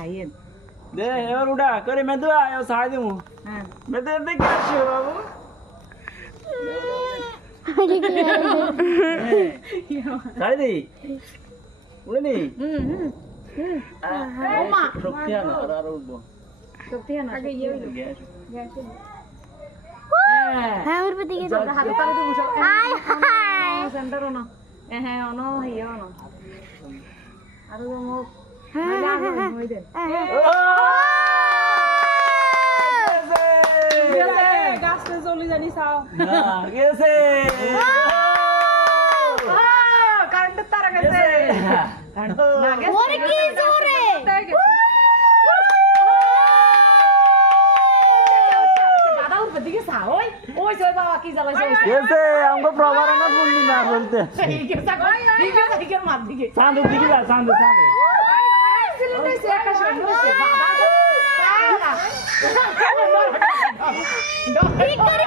খাইয়েন দে এবার উঠা করে মেদু আয় সাহায্য দিমু হ্যাঁ মেদু দেখে আসিও বাবু সাড়ে দি উড়ে নি ওমা শক্তি আনা আর উঠবো সত্যি না আগে ইয়ে হইলো গ্যাস হ্যাঁ ওর দিকে যা হাতে তালে তো বসো হাই হাই সেন্টার ওনো হ্যাঁ ওনো ইয়ে ওনো আর মো হই দে গাছতে চলে জানি চাও গেছে কারেন্টের তারা গেছে ওরে কি জোরে দাদা উঠবে দিকে চা ওই ওই যে বাবা কি জ্বালাইছে গেছে আমগো প্রবারণা পূর্ণিমা বলতে ঠিক আছে মার দিকে চাঁদের দিকে যা চাঁদে চাঁদে সিলিন্ডার সে একা শুনে বাবা ঠিক করে